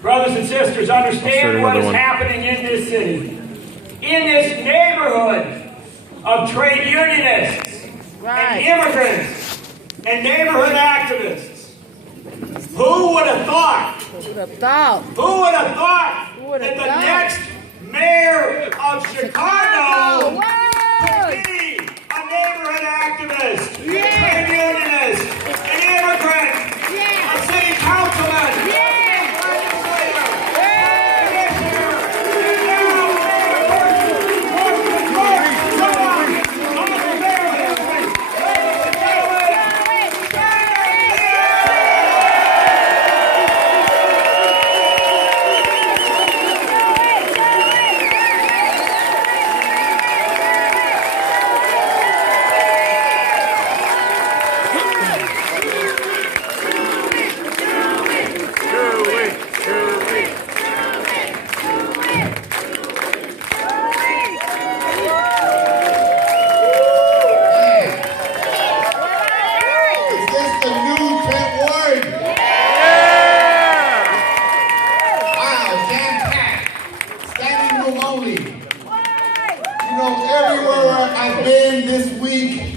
Brothers and sisters, understand what is happening in this city. In this neighborhood of trade unionists and immigrants and neighborhood activists. Who would have thought? Who would have thought that the next mayor of Chicago would be a neighborhood activist, a trade unionist, an immigrant, a city councilman,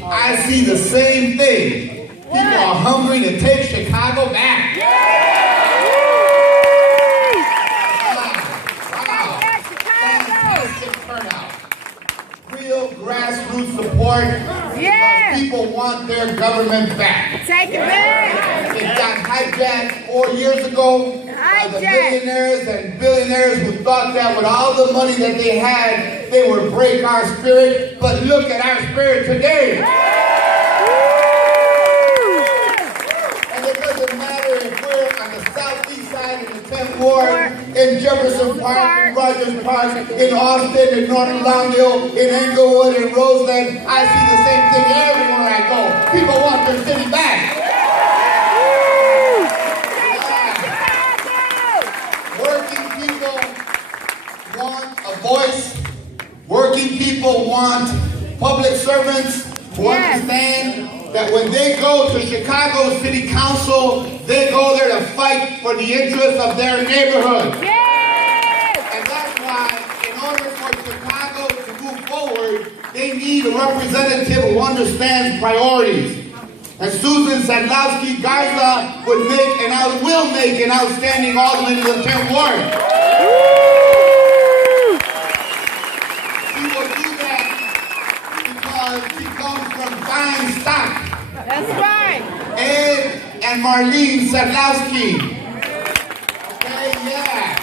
I see the same thing. People are hungry to take Chicago back. Wow. Fantastic turnout. Real grassroots support. Because people want their government back. Take it back. It got hijacked 4 years ago by the millionaires and billionaires who thought that with all the money that they had, they would break our spirit. But look at our spirit today. And it doesn't matter if we're on the southeast side in the 10th Ward, in Jefferson Park, in Rogers Park, in Austin, in North Longdale, in Englewood, in Roseland. I see the same thing everywhere I go. People want their city back. Working people want a voice. Working people want public servants who understand that when they go to Chicago City Council, they go there to fight for the interests of their neighborhood. And that's why, in order for Chicago to move forward, they need a representative who understands priorities. And Susan Sadlowski Garza would make and will make an outstanding alderman in the 10th Ward. She will do that because she comes from fine stock. That's right. Ed and Marlene Sadlowski. Okay, yeah.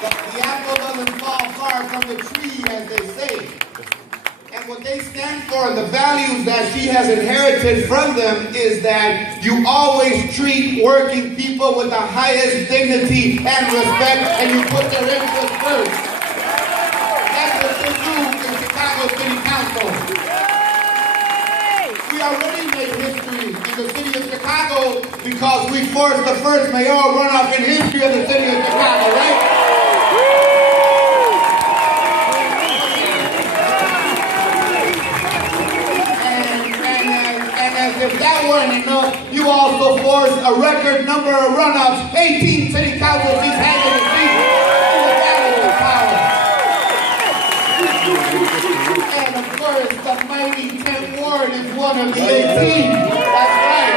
The apple doesn't fall far from the tree, as they say. And what they stand for, the values that she has inherited from them, is that you always treat working people with the highest dignity and respect, and you put their interests first. That's what they do in Chicago City Council. We already made history in the city of Chicago because we forced the first mayoral runoff in history of the city of Chicago, right? If that weren't enough, you also forced a record number of runoffs, 18 city council seats handed the seat in the ballot power. And of course, the mighty 10th Ward is one of the 18. That's right.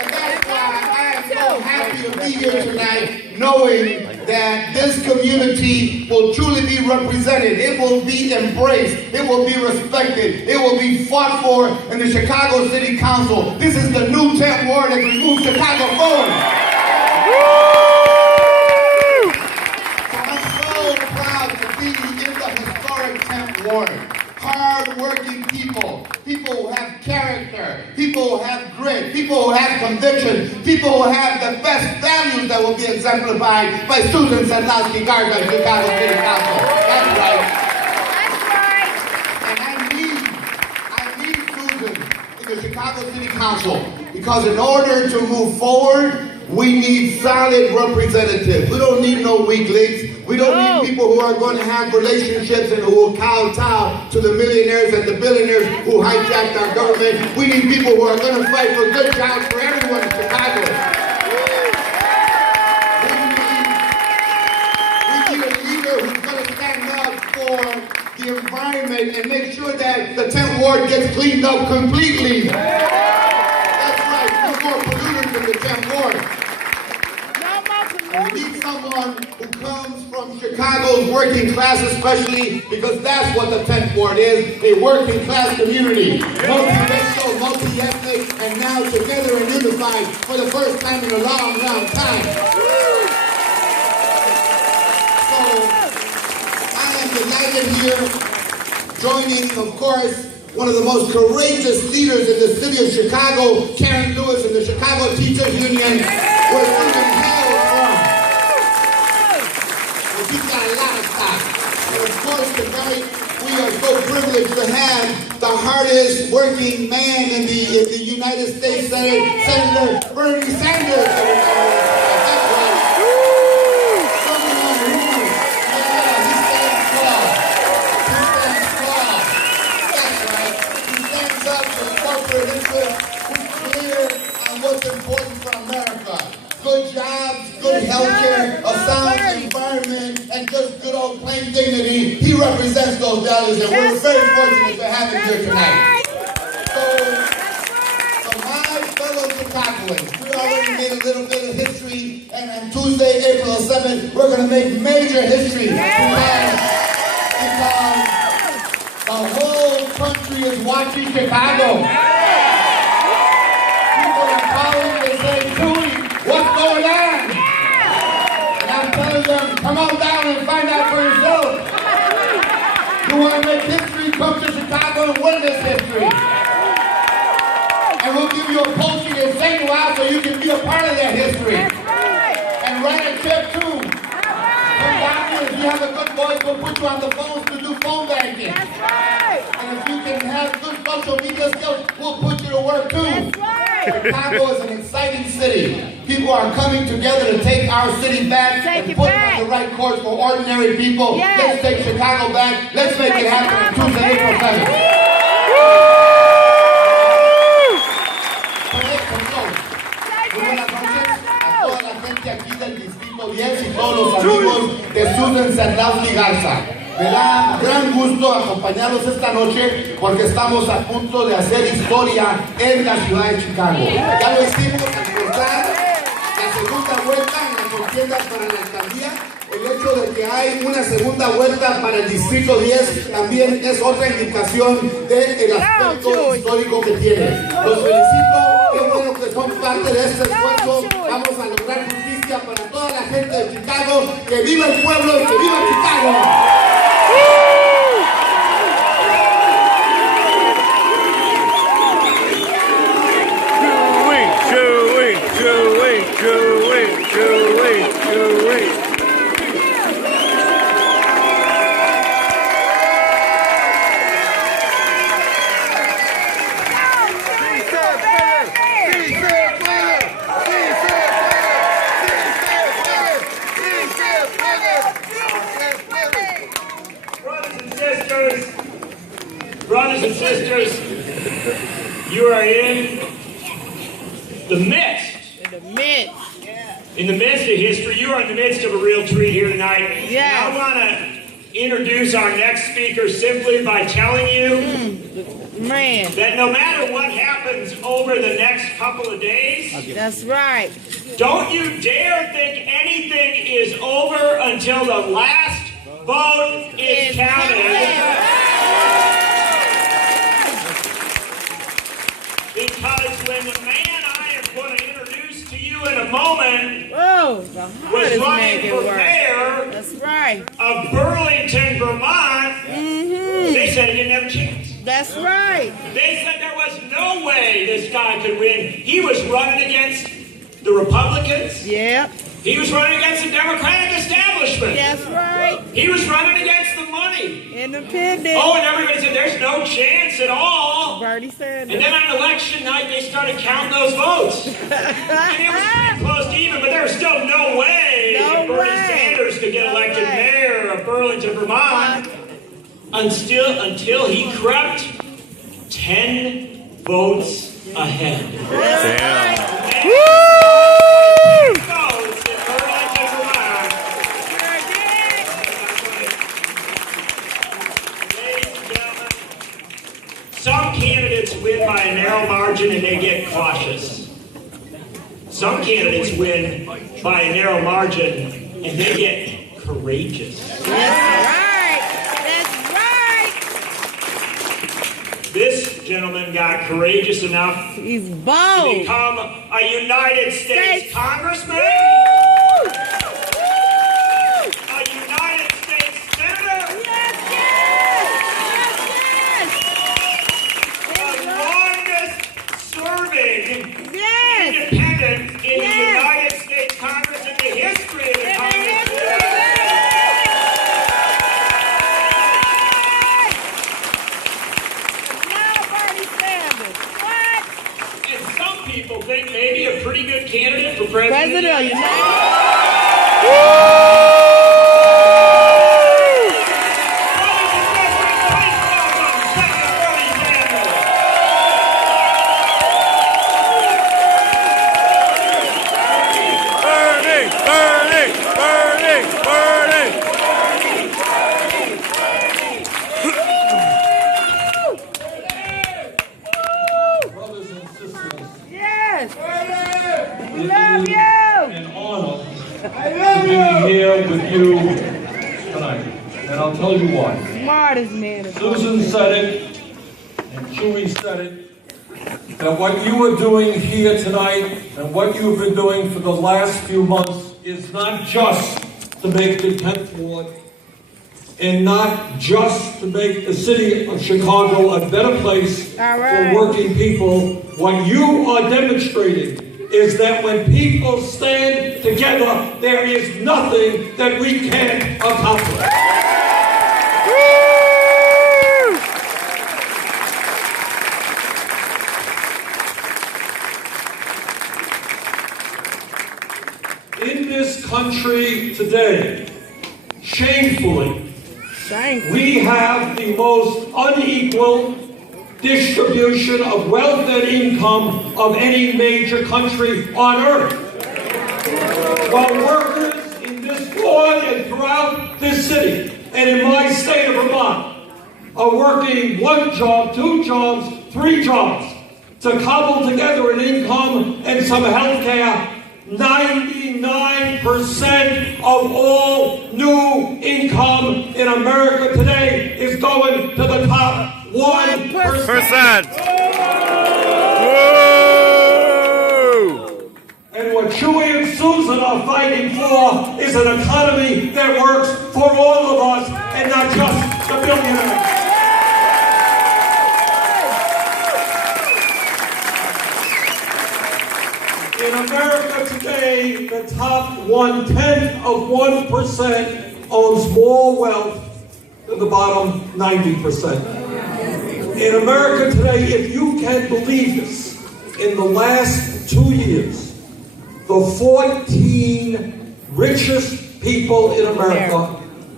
And that's why I am so happy to be here tonight, knowing that this community will truly be represented. It will be embraced. It will be respected. It will be fought for in the Chicago City Council. This is the new 10th Ward as we move Chicago forward. So I'm so proud to be in the historic 10th Ward. Hard-working people, people who have character, people who have grit, people who have conviction, people who have the best values that will be exemplified by Susan Sadlowski Garza in Chicago City Council. That's right. And I need Susan in the Chicago City Council because in order to move forward, we need solid representatives. We don't need no weaklings. We don't need people who are going to have relationships and who will kowtow to the millionaires and the billionaires who hijacked our government. We need people who are going to fight for good jobs for everyone in Chicago. We ward gets cleaned up completely. That's right, no more polluters in the 10th ward. We need someone who comes from Chicago's working class especially, because that's what the 10th ward is, a working class community. Multiracial, multi-ethnic, and now together and unified for the first time in a long, long time. So, I am delighted here, joining, of course, one of the most courageous leaders in the city of Chicago, Karen Lewis, and the Chicago Teachers Union, where Stephen hails from. He's got a lot of stuff. And of course, tonight, we are so privileged to have the hardest working man in the United States, Senator Bernie Sanders. What's important for America. Good jobs, good health care, a sound environment, and just good old plain dignity. He represents those values, and we're very fortunate to have him here tonight. So my fellow Chicagoans, we already made a little bit of history, and on Tuesday, April 7th, we're going to make major history because the whole country is watching Chicago. They say, Chuy, what's going on? Yeah. And I'm telling them, come on down and find out for yourself. You want to make history, come to Chicago and win this history. And we'll give you a posting and send you out so you can be a part of that history. And write a check too. Come down here, if you have a good voice, we'll put you on the phones to do phone banking. And if you can have good social media skills, we'll put you to work too. Chicago is an exciting city. People are coming together to take our city back and put it on the right course for ordinary people. Yes. Let's take Chicago back. Let's make it happen on Tuesday, April 7th. Buenas noches a toda la gente aquí del Distrito 10 y todos los amigos de Susan Sadlowski Garza. Me da gran gusto acompañarlos esta noche porque estamos a punto de hacer historia en la ciudad de Chicago. Ya lo hicimos al cortar la segunda vuelta en las contiendas para la alcaldía. El hecho de que hay una segunda vuelta para el Distrito 10 también es otra indicación del aspecto histórico que tiene. Los felicito, qué bueno que son parte de este esfuerzo. Vamos a lograr justicia para toda la gente de Chicago. ¡Que viva el pueblo y que viva Chicago! Brothers and sisters, you are in the midst. In the midst of history. You are in the midst of a real treat here tonight. Yeah. I want to introduce our next speaker simply by telling you that no matter what happens over the next couple of days, that's right. Don't you dare think anything is over until the last vote is counted. Because when the man I am going to introduce to you in a moment was running for mayor of Burlington, Vermont, they said he didn't have a chance. That's right. They said there was no way this guy could win. He was running against the Republicans. Yep. He was running against the Democratic establishment. That's right. He was running against the money. Independent. Oh, and everybody said there's no chance at all. Bernie Sanders. And then on election night, they started counting those votes. And it was pretty close to even, but there was still no way that Bernie Sanders could get elected mayor of Burlington, Vermont until he crept 10 votes ahead. Damn. Some Some candidates win by a narrow margin, and they get courageous. That's right. That's right. This gentleman got courageous enough He's to bold. become a United States Congressman, a United States Senator, Yes, the longest serving yes. independent in the Yes. United States Congress in the history of the Congress. Now Bernie Sanders. What? And some people think maybe a pretty good candidate for president. President of the United Bernie, Bernie, Bernie, Bernie. Brothers and sisters, Yes. We it love is you. an honor to be here with you tonight. And I'll tell you why. Smartest man. Susan said it, and Chuy said it, that what you are doing here tonight and what you have been doing for the last few months is not just to make the 10th Ward and not just to make the city of Chicago a better place All right. for working people. What you are demonstrating is that when people stand together, there is nothing that we can't accomplish. In this country today, shamefully, we have the most unequal distribution of wealth and income of any major country on earth. While workers in this ward and throughout this city, and in my state of Vermont, are working 1 job, 2 jobs, 3 jobs to cobble together an income and some health care. 99% of all new income in America today is going to the top 1%. And what Chuy and Susan are fighting for is an economy that works for all of us and not just the billionaires. In America today, the top 1/10% owns more wealth than the bottom 90%. In America today, if you can believe this, in the last 2 years, the 14 richest people in America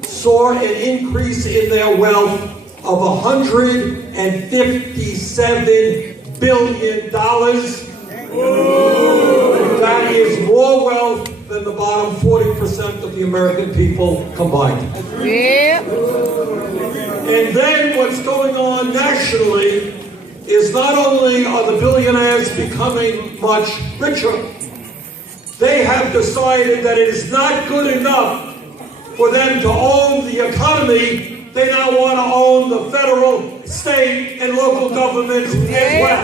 saw an increase in their wealth of $157 billion. That is more wealth than the bottom 40% of the American people combined. Yeah. And then what's going on nationally is not only are the billionaires becoming much richer, they have decided that it is not good enough for them to own the economy. They now want to own the federal, state, and local governments as well.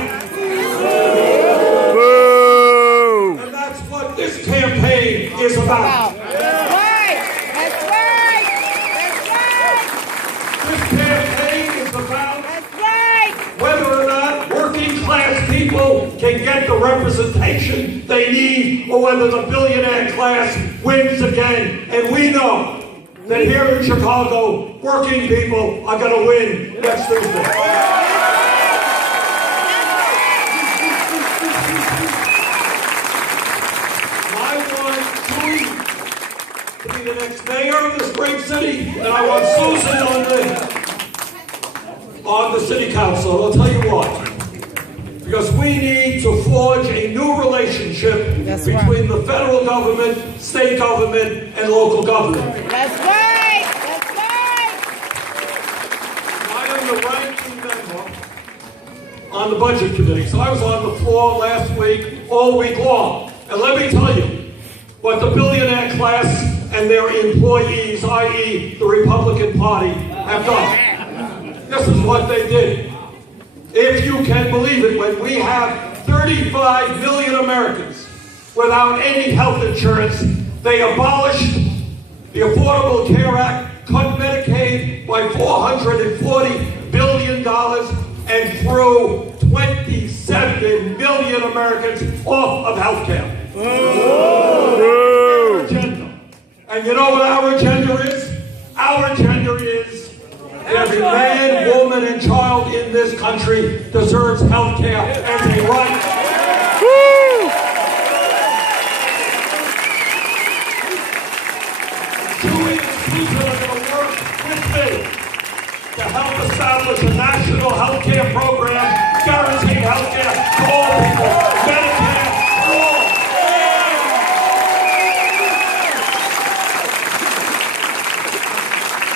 And that's what this campaign is about. That's right. That's right. This campaign is about That's right. whether or not working class people can get the representation they need, or whether the billionaire class wins again. And we know that here in Chicago, working people are going to win next Tuesday. I want Chuy to be the next mayor of this great city, and I want Susan on the city council. I'll tell you why. Because we need to forge a new relationship between the federal government, state government, and local government. That's right. That's right. I am the ranking member on the budget committee. So I was on the floor last week, all week long. And And let me tell you what the billionaire class and their employees, i.e. the Republican Party, have done. This is what they did. If you can believe it, when we have 35 million Americans without any health insurance, they abolished the Affordable Care Act, cut Medicaid by $440 billion, and threw 27 million Americans off of health care. And you know what our agenda is? Our agenda is every man, woman, and child in this country deserves health care as a right. Chuy and Susan are going to work with me to help establish a national health care program, guaranteeing health care to all people, Medicare for all.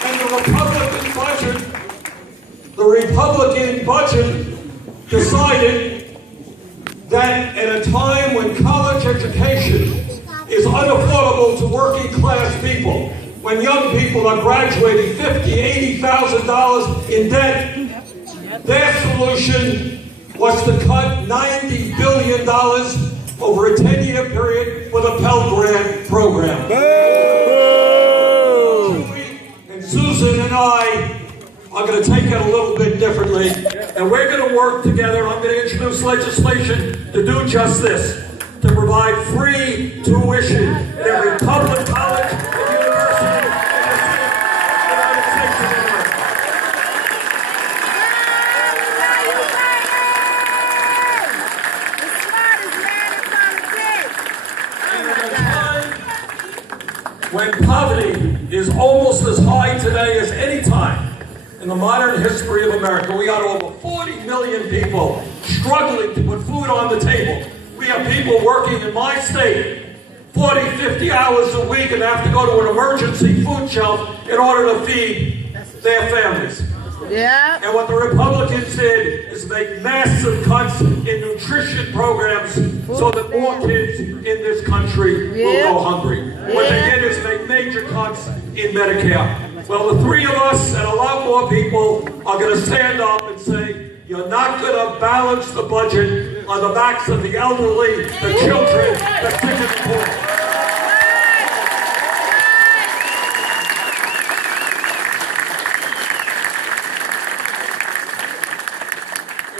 And the Republican budget decided that at a time when college education is unaffordable to working class people, when young people are graduating $50,000, $80,000 in debt, their solution was to cut $90 billion over a 10-year period for the Pell Grant program. And Susan and I are going to take it a little bit differently, and we're going to work together. I'm going to introduce legislation to do just this, to provide free tuition in every public college and university in the United States of America. When poverty is almost as high today as any time in the modern history of America, we got over 40 million people struggling to put food on the table. We have people working in my state 40, 50 hours a week and have to go to an emergency food shelf in order to feed their families. Yeah. And what the Republicans did is make massive cuts in nutrition programs so that more kids in this country will go hungry. What they did is make major cuts in Medicare. Well, the three of us and a lot more people are going to stand up and say, you're not going to balance the budget on the backs of the elderly, the children, the sick and the poor.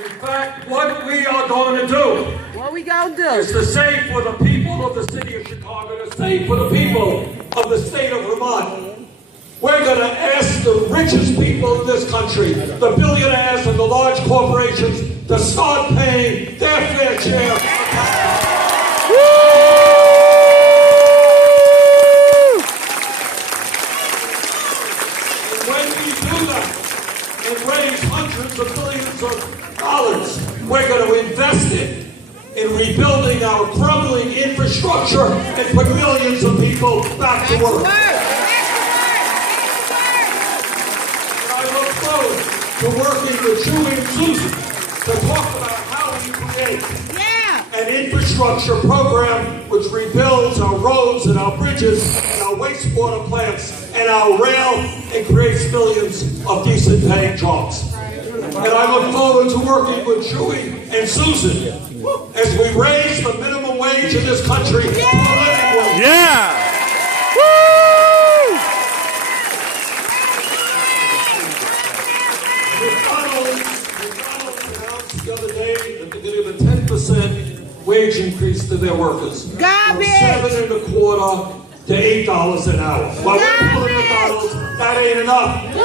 In fact, what we are going to do What we gonna do? is to save for the people of the city of Chicago, to save for the people of the state of Vermont. We're going to ask the richest people in this country, the billionaires and the large corporations, to start paying their fair share of taxes. And when we do that and raise hundreds of billions of dollars, we're going to invest it in rebuilding our crumbling infrastructure and put millions of people back to work. To working with Chuy and Susan to talk about how we create an infrastructure program which rebuilds our roads and our bridges and our wastewater plants and our rail and creates millions of decent paying jobs. And I look forward to working with Chuy and Susan as we raise the minimum wage in this country to a living wage. Yeah! The other day that they're going to give a 10% wage increase to their workers. Garbage! From $7.25 to $8 an hour. While we're pulling McDonald's, that ain't enough. We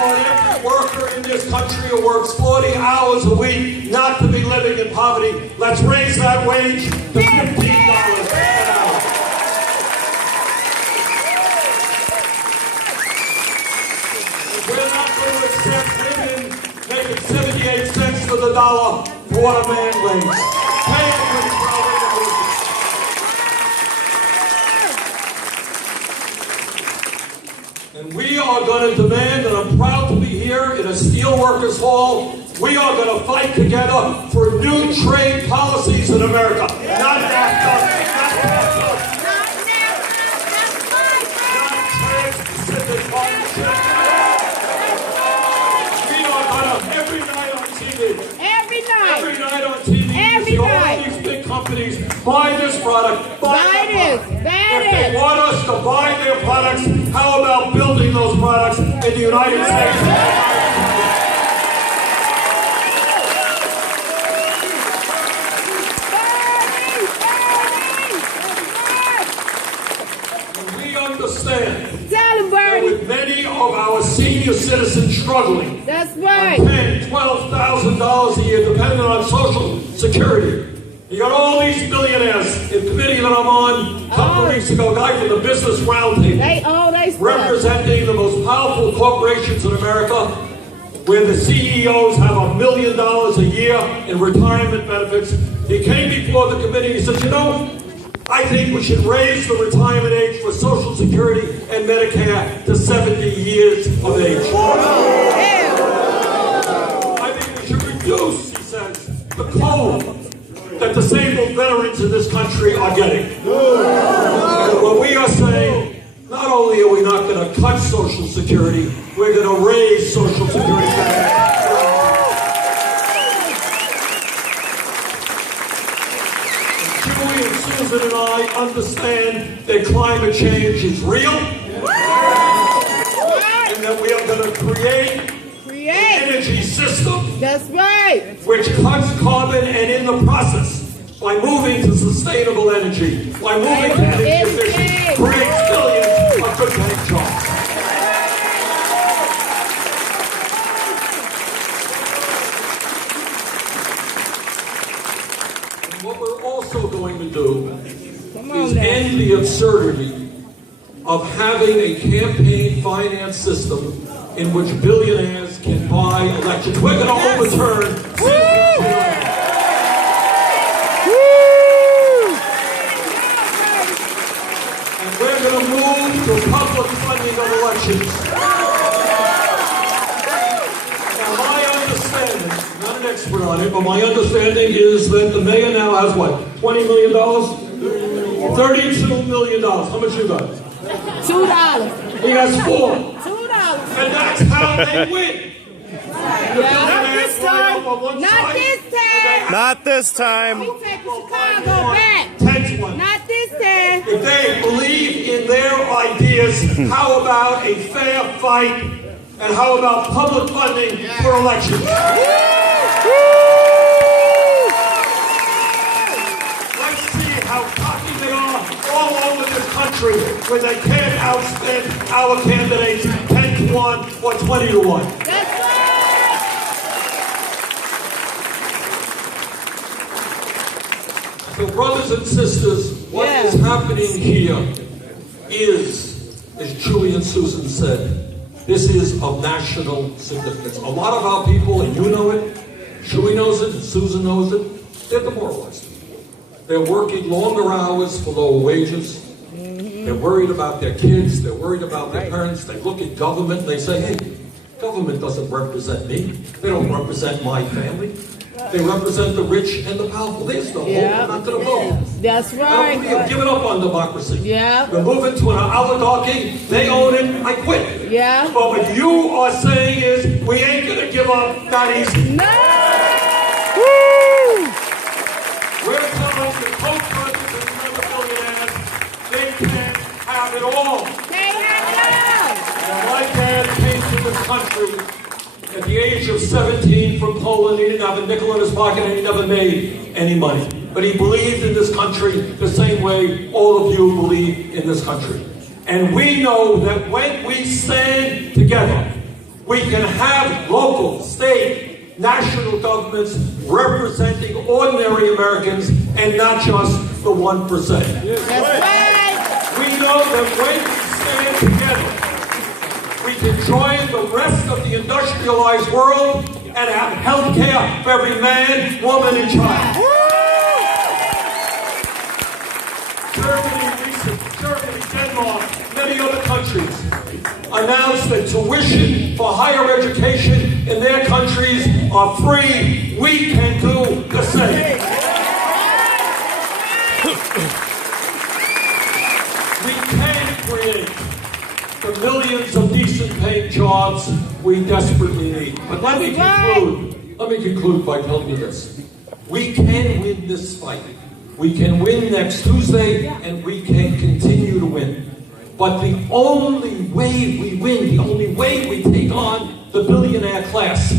want every worker in this country who works 40 hours a week not to be living in poverty. Let's raise that wage to $15 an hour. We're not going to accept women making 78 cents to the dollar for what a man makes. Pay everybody for our living wages. And we are going to demand, and I'm proud to be here in a Steelworkers Hall, we are going to fight together for new trade policies in America. Not NAFTA, what? Buy their products. If they Buy want us to buy their products, how about building those products in the United States? We understand that with many of our senior citizens struggling, That's right. on $10,000, $12,000 a year, depending on Social Security. You got all these billionaires. In the committee that I'm on, a couple of weeks ago, a guy from the Business Roundtable, They representing the most powerful corporations in America, where the CEOs have $1 million a year in retirement benefits. He came before the committee and he said, you know, I think we should raise the retirement age for Social Security and Medicare to 70 years of age. I think we should reduce, he says, the code that disabled veterans in this country are getting. And what we are saying, not only are we not going to cut Social Security, we're going to raise Social Security benefits. Chuy and Susan and I understand that climate change is real, and that we are going to create an energy system That's right. which cuts carbon, and in the process, by moving to sustainable energy, by moving to energy efficient, creates billions of good paying jobs. And what we're also going to do is end the absurdity of having a campaign finance system in which billionaires can buy elections. We're going to overturn SSG Chuy. And we're going to move to public funding of elections. Now, my understanding, I'm not an expert on it, but my understanding is that the mayor now has what, $20 million? $32 million. How much you got? $2. He has $4. $2. And that's how they win. Not this time. Not this time. Not this time. We taking Chicago back. Tenth one. Not this time. If they believe in their ideas, how about a fair fight? And how about public funding for elections? Let's see how cocky they are all over this country, where they can't outspend our candidates 10-1 or 20-1. That's right. So brothers and sisters, what is happening here is, as Chuy and Susan said, this is of national significance. A lot of our people, and you know it, Chuy knows it, and Susan knows it, they're demoralized. They're working longer hours for lower wages. They're worried about their kids. They're worried about their parents. They look at government and they say, hey, government doesn't represent me. They don't represent my family. They represent the rich and the powerful. There's no hope. We're not going to vote. That's right. We have given up on democracy. Yeah. We're moving to an oligarchy. They own it. I quit. Yeah. But what you are saying is, we ain't going to give up that easy. No. Woo! We're telling the co-presidents and the billionaires, they can't have it all. And my dad came to this country at the age of 17 from Poland. He didn't have a nickel in his pocket and he never made any money. But he believed in this country the same way all of you believe in this country. And we know that when we stand together, we can have local, state, national governments representing ordinary Americans and not just the 1%. That's right. We know that when we stand together, we can join the rest of the industrialized world and have health care for every man, woman, and child. Germany, Denmark, many other countries announced that tuition for higher education in their countries are free. We can do the same. We can create the millions of decent paying jobs we desperately need. But let me conclude by telling you this. We can win this fight. We can win next Tuesday, and we can continue to win. But the only way we win, the only way we take on the billionaire class,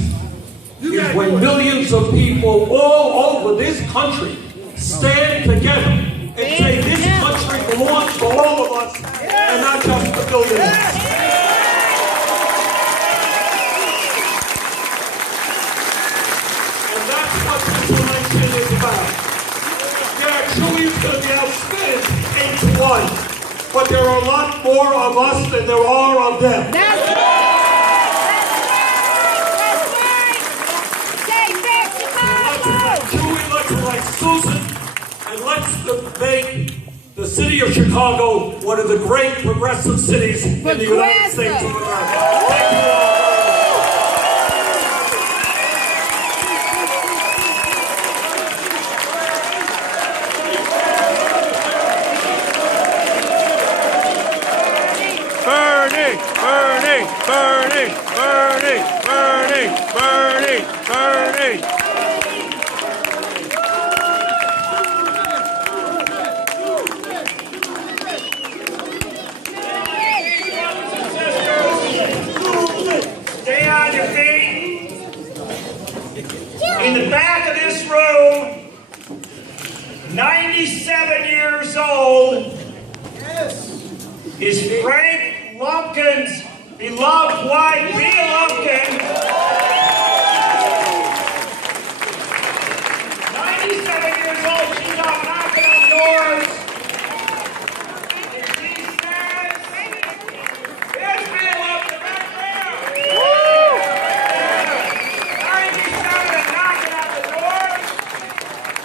is when millions of people all over this country stand together and say this country belongs to all of us and not just the billionaires. And that's what this election is about. Yeah, Chuy is going to be outspent 8-1, but there are a lot more of us than there are of them. That's right. Chuy, let's elect Susan, and let's make the city of Chicago one of the great progressive cities in the United States of America. Thank you all. Bernie, Bernie, Bernie, Bernie, Bernie, Bernie, Bernie. Stay on your feet. In the back of this room, 97 years old, is Frank Lumpkin's beloved wife, Bea Lumpkin. 97 years old, she's out knocking on doors. And she says, there's Bea Lumpkin right there. 97 and knocking on the doors.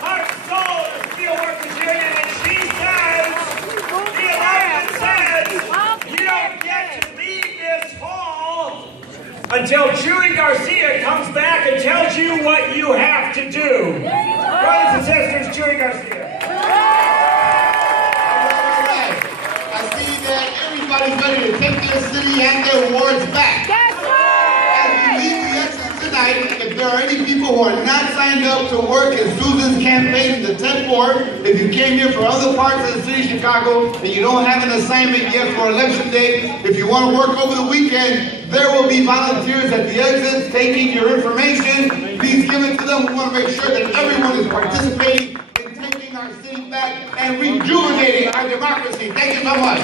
Heart and soul of the Steelworkers Union, and she says, Bea Lumpkin says, you don't get to leave this hall until Chuy Garcia comes back and tells you what you have to do. Brothers and sisters, Chuy Garcia. All right. I see that everybody's ready to take their city and their wards back. That's right. As we leave the exit tonight, if there are any people who are not signed up to work in Susan's campaign in the 10th Ward, if you came here for other parts of the city of Chicago and you don't have an assignment yet for election day, if you want to work over the weekend, there will be volunteers at the exits taking your information. Please give it to them. We want to make sure that everyone is participating in taking our city back and rejuvenating our democracy. Thank you so much.